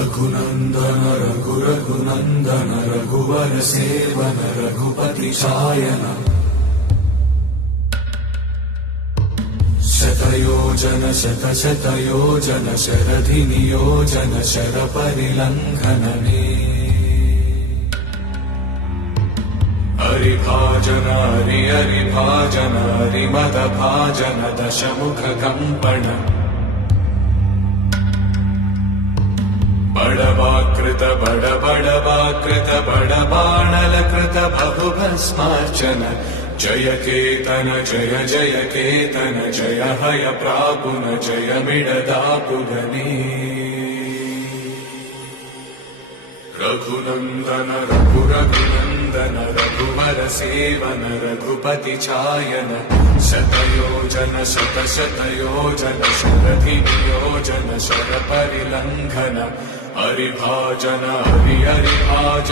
रघुनन्दन रघुनन्दन रघुवर सेवन रघुपति चायन शतयोजन शतशतयोजन शरधि नियोजन शरपरिलङ्घनने हरिभाजन हरिभाजन हरिमदभाजन दशमुख कम्पण बड़वाकृत बड़बाणलकृत बहुभस्मार्चन जय केतन जय जय केतन जय हय प्रापुन जय मिडदापुगने रघुनन्दन रघुनन्दन रघुवर सेवन रघुपति चायन शतयोजन शतशतयोजन शरधि नियोजन शरपरिलङ्घन हरिभाजन हरिभाजन